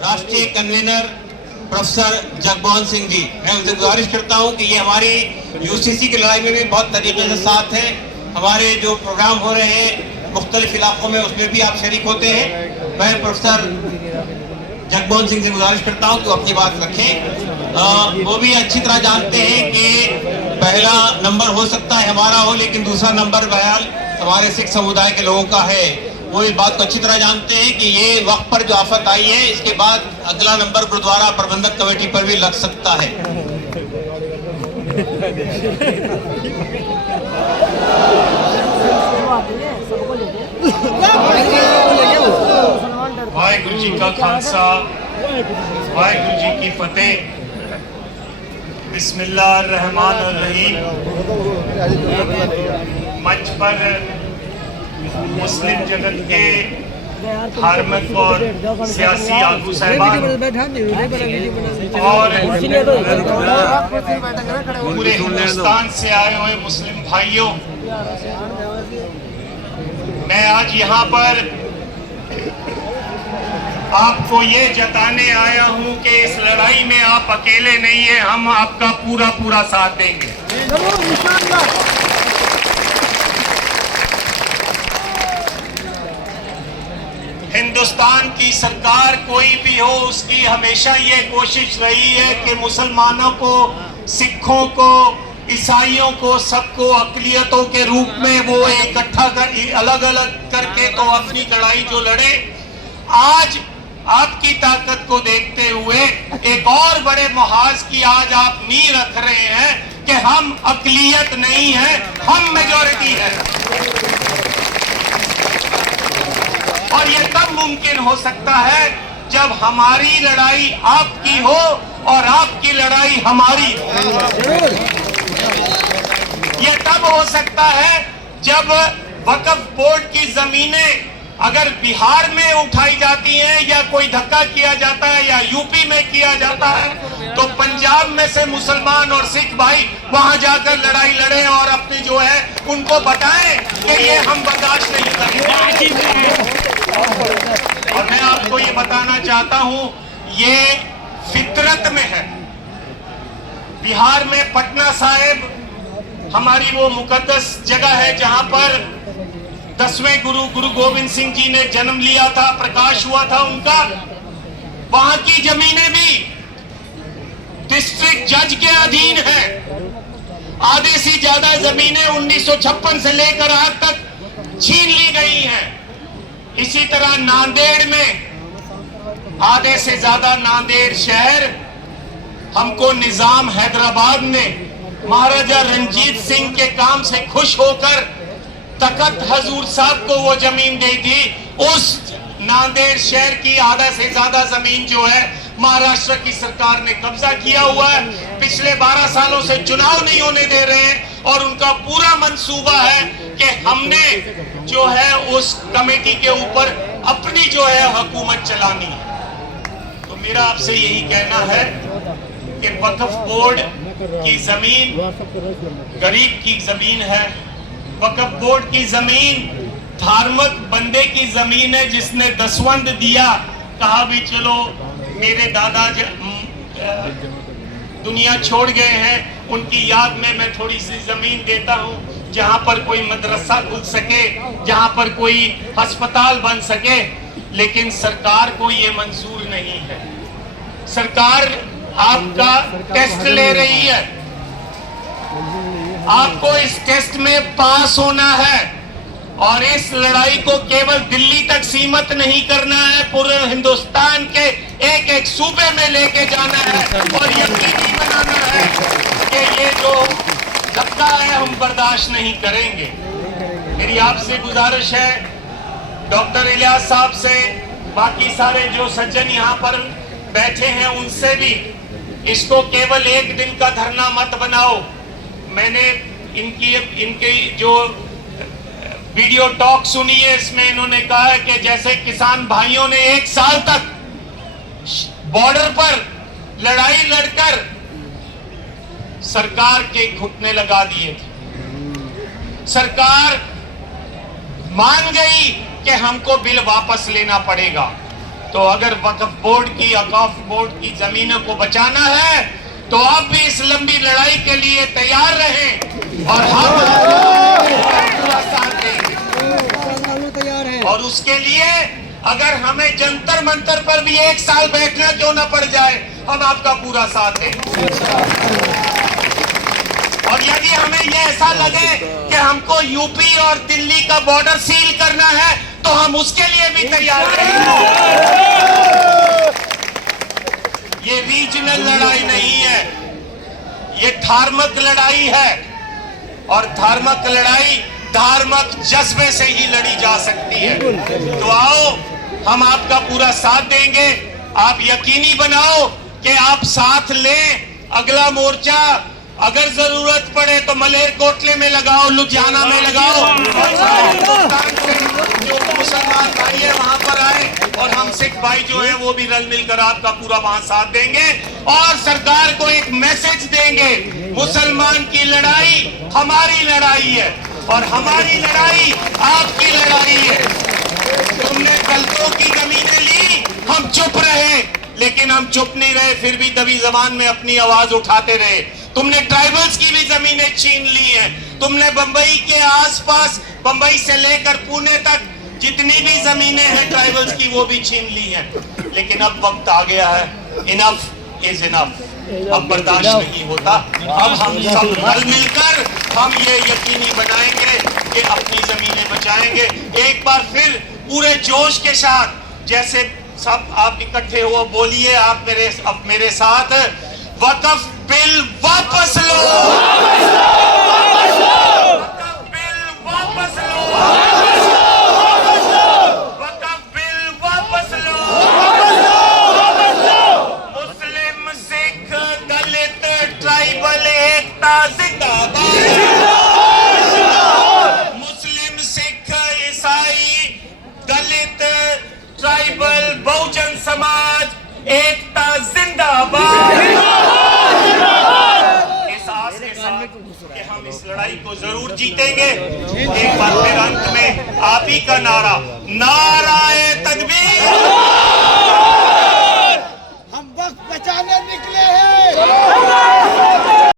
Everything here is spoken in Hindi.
राष्ट्रीय कन्वीनर प्रोफेसर जगमोहन सिंह जी, मैं उनसे गुजारिश करता हूं कि ये हमारी यूसीसी की लड़ाई में भी बहुत तरीके से साथ है। हमारे जो प्रोग्राम हो रहे हैं मुख्तलिफ इलाकों में, उसमें भी आप शरीक होते हैं। मैं प्रोफेसर जगमोहन सिंह से गुजारिश करता हूं कि वो अपनी बात रखें। वो भी अच्छी तरह जानते हैं कि पहला नंबर हो सकता है हमारा हो, लेकिन दूसरा नंबर बहरहाल हमारे सिख समुदाय के लोगों का है। वो इस बात को अच्छी तरह जानते हैं कि ये वक्त पर जो आफत आई है, इसके बाद अगला नंबर गुरुद्वारा प्रबंधक कमेटी पर भी लग सकता है। वाहिगुरु जी का खालसा, वाहिगुरु जी की फतेह। बिस्मिल्लाहिर्रहमानिर्रहीम। मंच पर मुस्लिम जगत के धार्मिक और सियासी आगू साहिबान और पूरे हिंदुस्तान से आए हुए मुस्लिम भाइयों, मैं आज यहाँ पर आपको ये जताने आया हूँ कि इस लड़ाई में आप अकेले नहीं है, हम आपका पूरा पूरा साथ देंगे। हिंदुस्तान की सरकार कोई भी हो, उसकी हमेशा ये कोशिश रही है कि मुसलमानों को, सिखों को, ईसाइयों को, सबको अक़लियतों के रूप में वो इकट्ठा कर, अलग अलग करके तो अपनी लड़ाई जो लड़े। आज आपकी ताकत को देखते हुए एक और बड़े मुहाज की आज आप नींव रख रहे हैं कि हम अक़लियत नहीं है, हम मेजॉरिटी है। और ये तब मुमकिन हो सकता है जब हमारी लड़ाई आपकी हो और आपकी लड़ाई हमारी हो। ये तब हो सकता है जब वक्फ बोर्ड की जमीनें अगर बिहार में उठाई जाती हैं या कोई धक्का किया जाता है या यूपी में किया जाता है, तो पंजाब में से मुसलमान और सिख भाई वहां जाकर लड़ाई लड़े और अपनी जो है उनको बताएं कि ये हम बर्दाश्त नहीं करेंगे। और मैं आपको ये बताना चाहता हूं, ये फितरत में है। बिहार में पटना साहिब हमारी वो मुकद्दस जगह है जहां पर 10वें गुरु गोविंद सिंह जी ने जन्म लिया था, प्रकाश हुआ था उनका। वहां की जमीनें भी डिस्ट्रिक्ट जज के अधीन है। आधे से ज्यादा जमीनें 1956 से लेकर आज तक छीन ली गई हैं। इसी तरह नांदेड़ में आधे से ज्यादा नांदेड़ शहर हमको निजाम हैदराबाद ने महाराजा रंजीत सिंह के काम से खुश होकर तखत हजूर साहब को वो जमीन दी थी। उस नांदेड़ शहर की आधा से ज्यादा जमीन जो है महाराष्ट्र की सरकार ने कब्जा किया हुआ है। पिछले 12 सालों से चुनाव नहीं होने दे रहे हैं और उनका पूरा मंसूबा है कि हमने जो है उस कमेटी के ऊपर अपनी जो है हुकूमत चलानी है। तो मेरा आपसे यही कहना है कि वक्फ बोर्ड की जमीन गरीब की जमीन है। वक्फ बोर्ड की जमीन धार्मिक बंदे की जमीन है जिसने दसवंध दिया, कहा भी चलो मेरे दादा दुनिया छोड़ गए हैं, उनकी याद में मैं थोड़ी सी जमीन देता हूं जहां पर कोई मदरसा खुल सके, जहां पर कोई अस्पताल बन सके। लेकिन सरकार को ये मंजूर नहीं है। सरकार आपका टेस्ट ले रही है, आपको इस टेस्ट में पास होना है और इस लड़ाई को केवल दिल्ली तक सीमित नहीं करना है, पूरे हिंदुस्तान के एक एक सूबे में लेके जाना है और यकीनी बनाना है कि ये जो धक्का है हम बर्दाश्त नहीं करेंगे। मेरी आपसे गुजारिश है, डॉक्टर इलियास साहब से, बाकी सारे जो सज्जन यहाँ पर बैठे हैं उनसे भी, इसको केवल एक दिन का धरना मत बनाओ। मैंने इनकी जो वीडियो टॉक सुनी है, इसमें इन्होंने कहा है कि जैसे किसान भाइयों ने 1 साल तक बॉर्डर पर लड़ाई लड़कर सरकार के घुटने लगा दिए थे। सरकार मान गई कि हमको बिल वापस लेना पड़ेगा। तो अगर वक्फ बोर्ड की, अकाफ बोर्ड की जमीनों को बचाना है तो आप भी इस लंबी लड़ाई के लिए तैयार रहें और हम पूरा साथ देंगे। और उसके लिए अगर हमें जंतर मंतर पर भी 1 साल बैठना क्यों ना पड़ जाए, हम आपका पूरा साथ देंगे। और यदि हमें ये ऐसा लगे कि हमको यूपी और दिल्ली का बॉर्डर सील करना है तो हम उसके लिए भी तैयार रहेंगे। ये रीजनल लड़ाई नहीं है, ये धार्मिक लड़ाई है और धार्मिक लड़ाई धार्मिक जज्बे से ही लड़ी जा सकती है। तो आओ, हम आपका पूरा साथ देंगे। आप यकीनी बनाओ कि आप साथ लें। अगला मोर्चा अगर जरूरत पड़े तो मलेरकोटले में लगाओ, लुधियाना में लगाओ, हिंदुस्तान से जो मुसलमान भाई है वहां पर आए और हम सिख भाई जो है वो भी रल मिलकर आपका पूरा वहां साथ देंगे और सरकार को एक मैसेज देंगे, मुसलमान की लड़ाई हमारी लड़ाई है और हमारी लड़ाई आपकी लड़ाई है। तुमने दलितों की जमीनें ली, हम चुप रहे, लेकिन हम चुप नहीं रहे, फिर भी दबी जबान में अपनी आवाज उठाते रहे। तुमने ट्राइबल्स की भी जमीनें छीन ली हैं, तुमने बंबई के आसपास, बंबई से लेकर पुणे तक जितनी भी जमीनें हैं ट्राइबल्स की वो भी छीन ली हैं। लेकिन अब वक्त आ गया है, इनफ इज इनफ, अब बर्दाश्त नहीं होता। अब हम सब रल मिलकर हम ये यकीनी बनाएंगे कि अपनी जमीनें बचाएंगे। एक बार फिर पूरे जोश के साथ, जैसे सब आप इकट्ठे हो, बोलिए आप मेरे साथ, वक्फ बिल वापस लो, वक्फ बिल वापस लो, वक्फ बिल वापस लो, मुस्लिम, सिख, दलित, ट्राइबल एकता जिंदाबाद, मुस्लिम, सिख, ईसाई, दलित, ट्राइबल, बहुजन समाज एकता जिंदाबाद। इस आस के साथ कि हम इस लड़ाई को जरूर जीतेंगे। एक बार फिर अंत में आप ही का नारा, नाराए तकबीर।